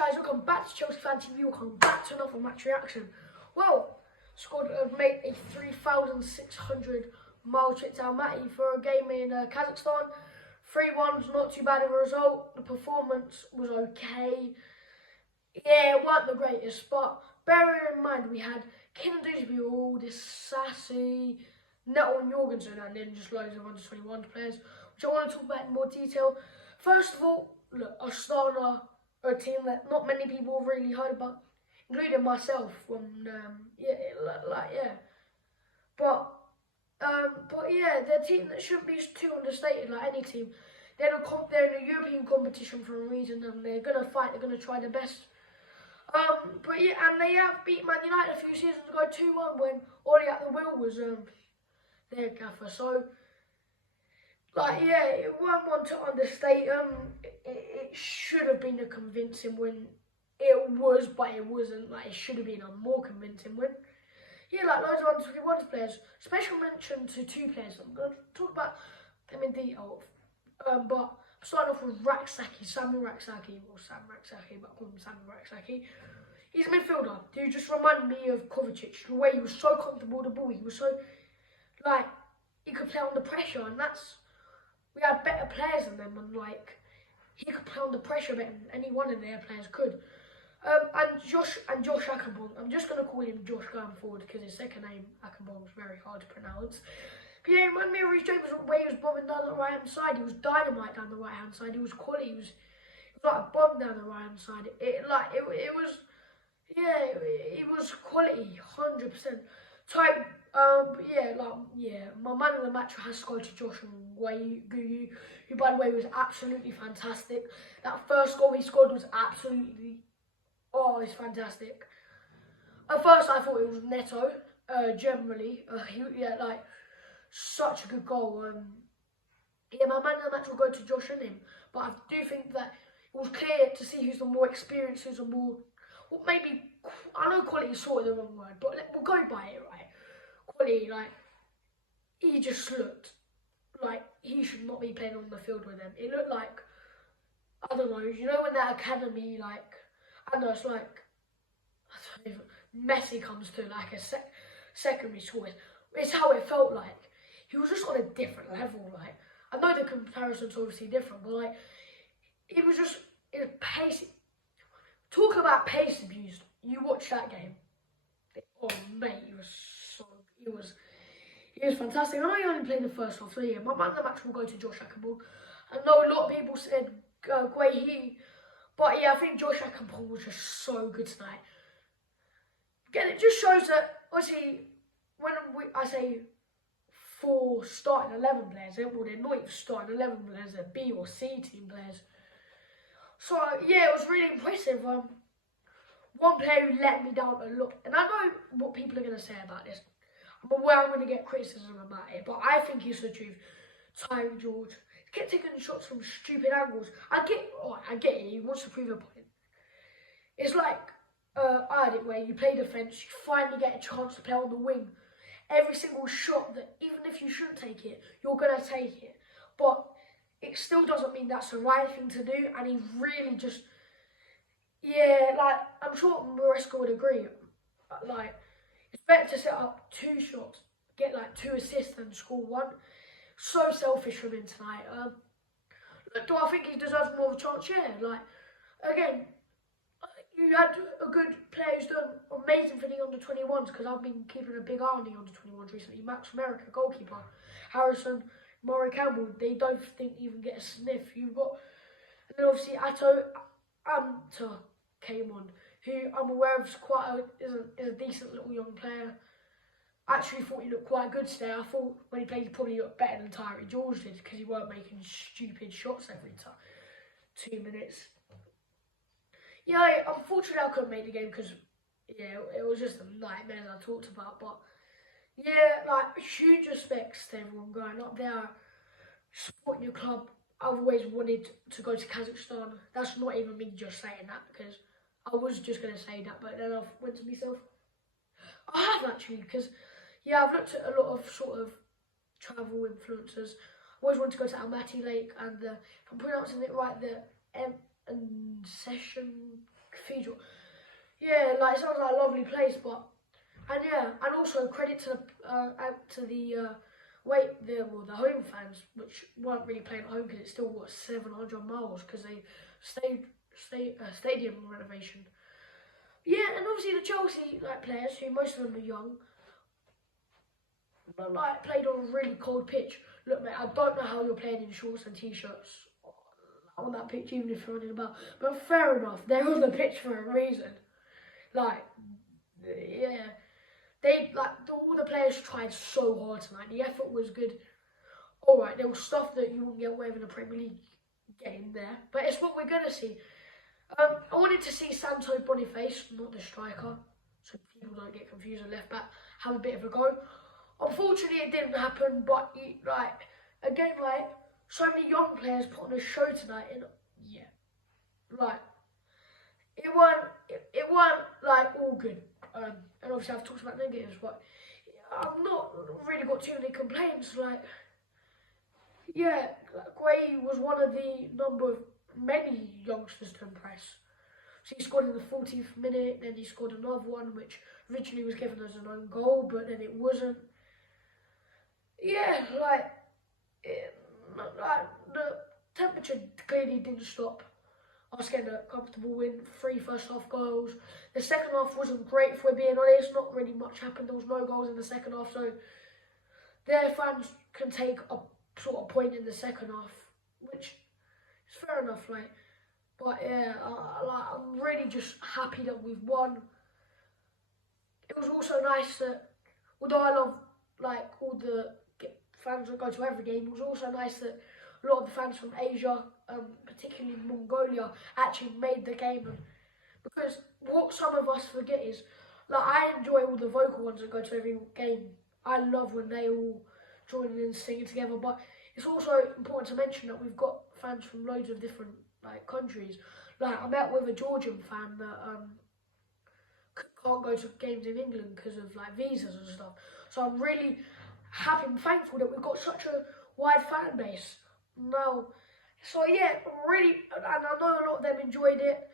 guys, welcome back to Chelsea Fan TV, welcome back to another match reaction. Well, squad have made a 3,600 mile trip to Almaty for a game in Kazakhstan. 3-1's not too bad of a result. The performance was okay. Yeah, it weren't the greatest, but bearing in mind we had Kenan Dewsbury, all this sassy, Nettle and Jorgensen, and then just loads of under 21 players, which I want to talk about in more detail. First of all, look, Astana are a team that not many people have really heard about, including myself. But yeah, they're a team that shouldn't be too understated like any team. They're in a European competition for a reason, and they're gonna fight. They're gonna try their best. But yeah, and they have beat Man United a few seasons ago 2-1 when Ollie at the wheel was their gaffer. So, like, yeah, it weren't one to understate. It should have been a convincing win. It was, but it wasn't. Like, it should have been a more convincing win. Yeah, like loads of under 21 players. Special mention to two players. I'm going to talk about them in detail. But starting off with Samuel Raksaki, but I call him Samuel Raksaki. He's a midfielder who just reminded me of Kovacic. The way he was so comfortable with the ball, he was so, like, he could play under pressure, and we had better players than them, and like, he could play under pressure better than any one of their players could. And Josh Akambong, I'm just going to call him Josh going forward because his second name, Akambong, is very hard to pronounce. But yeah, it reminded me of Reece James, the way he was bombing down the right hand side. He was dynamite down the right hand side. He was quality. He was like a bomb down the right hand side. It was quality, 100%. Type, my man of the match has to go to Josh and Guiu, who by the way was absolutely fantastic. That first goal he scored was absolutely, it's fantastic. At first I thought it was Neto, generally, such a good goal. My man of the match will go to Josh and him, but I do think that it was clear to see who's the more experienced, who's the more, well, maybe, I know quality is sort of the wrong word, but we'll go by it, right? Quality, like, he just looked like he should not be playing on the field with them. It looked like, I don't know, you know when that academy, like, I know it's like, I don't know, Messi comes to like a secondary school, it's how it felt like. He was just on a different level, like, I know the comparison's obviously different, but like, it was pace. Talk about pace abused. You watch that game. Oh mate, he was fantastic. I know he only played the first half, so yeah, my man of the match will go to Josh Akambong. I know a lot of people said Guiu, but yeah, I think Josh Akambong was just so good tonight. Again, it just shows that obviously when I say 4 starting 11 players, they're not even starting 11 players, they're B or C team players. So yeah, it was really impressive. One player who let me down a lot, and I know what people are going to say about this. I'm aware I'm going to get criticism about it, but I think it's the truth. Tyler George, he kept taking shots from stupid angles. I get it, he wants to prove a point. It's like, I had it where you play defence, you finally get a chance to play on the wing. Every single shot that, even if you shouldn't take it, you're going to take it. But it still doesn't mean that's the right thing to do, and he really just, yeah, like, I'm sure Marc would agree, like, it's better to set up 2 shots, get like 2 assists than score 1. So selfish from him tonight. Do I think he deserves more of a chance? Yeah, like, again, you had a good player who's done amazing for the under-21s, because I've been keeping a big eye on the under-21s recently. Max America, goalkeeper, Harrison, Murray Campbell, they don't even get a sniff. You've got, and then obviously Anta came on, who I'm aware of is a decent little young player. I actually thought he looked quite good today. I thought when he played he probably looked better than Tyree George did, because he weren't making stupid shots every 2 minutes. Yeah, unfortunately I couldn't make the game because, yeah, it was just a nightmare as I talked about. But yeah, like, huge respects to everyone going up there, supporting your club. I've always wanted to go to Kazakhstan. That's not even me just saying that, because I was just going to say that, but then I went to myself. I have actually, because, yeah, I've looked at a lot of sort of travel influencers. I always wanted to go to Almaty Lake, and if I'm pronouncing it right, the cathedral. Yeah, like it sounds like a lovely place, but and yeah, and also credit to the the home fans, which weren't really playing at home because it's still what 700 miles because they stadium renovation. Yeah, and obviously the Chelsea like players, who most of them are young, but like played on a really cold pitch. Look, mate, I don't know how you're playing in shorts and t-shirts on that pitch, even if you're running about. But fair enough, they're on the pitch for a reason. Like, yeah, they like all the players tried so hard tonight. The effort was good. All right, there was stuff that you wouldn't get away with in a Premier League game there, but it's what we're gonna see. I wanted to see Santo Boniface, not the striker, so people don't get confused and left back, have a bit of a go. Unfortunately, it didn't happen, but like again, like so many young players put on a show tonight, and yeah, like it weren't like all good. And obviously I've talked about negatives, but I've not really got too many complaints. Like, yeah, Guiu was one of the number of many youngsters to impress. So he scored in the 40th minute, then he scored another one, which originally was given as an own goal, but then it wasn't. Yeah, like the temperature clearly didn't stop. I was getting a comfortable win, 3 first half goals. The second half wasn't great, if we're being honest. Not really much happened. There was no goals in the second half, so their fans can take a sort of point in the second half, which is fair enough, like. But yeah, I'm really just happy that we've won. It was also nice that, although I love like all the fans that go to every game, it was also nice that a lot of the fans from Asia, particularly Mongolia, actually made the game. And because what some of us forget is, like, I enjoy all the vocal ones that go to every game. I love when they all join in and singing together. But it's also important to mention that we've got fans from loads of different like countries. Like I met with a Georgian fan that can't go to games in England because of like visas and stuff. So I'm really happy and thankful that we've got such a wide fan base now. So yeah, really, and I know a lot of them enjoyed it.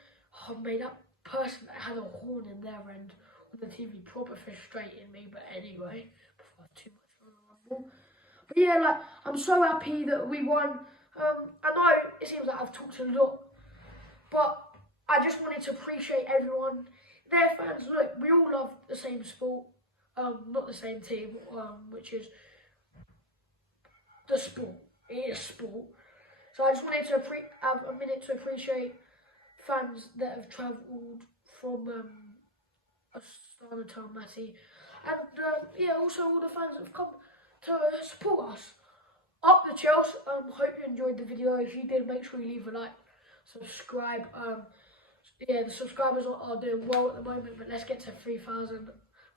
Oh, mate, that person that had a horn in their end on the TV proper frustrating me. But anyway, before I have too much on the rumble. But yeah, like I'm so happy that we won. I know it seems like I've talked a lot, but I just wanted to appreciate everyone. Their fans, look, we all love the same sport, not the same team, which is the sport. It is sport. So I just wanted to have a minute to appreciate fans that have travelled from Astana to Almaty, and yeah, also all the fans that have come to support us. Up the Chelsea. Hope you enjoyed the video. If you did, make sure you leave a like, subscribe. Yeah, the subscribers are doing well at the moment, but let's get to 300,000 up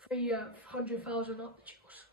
the Chelsea.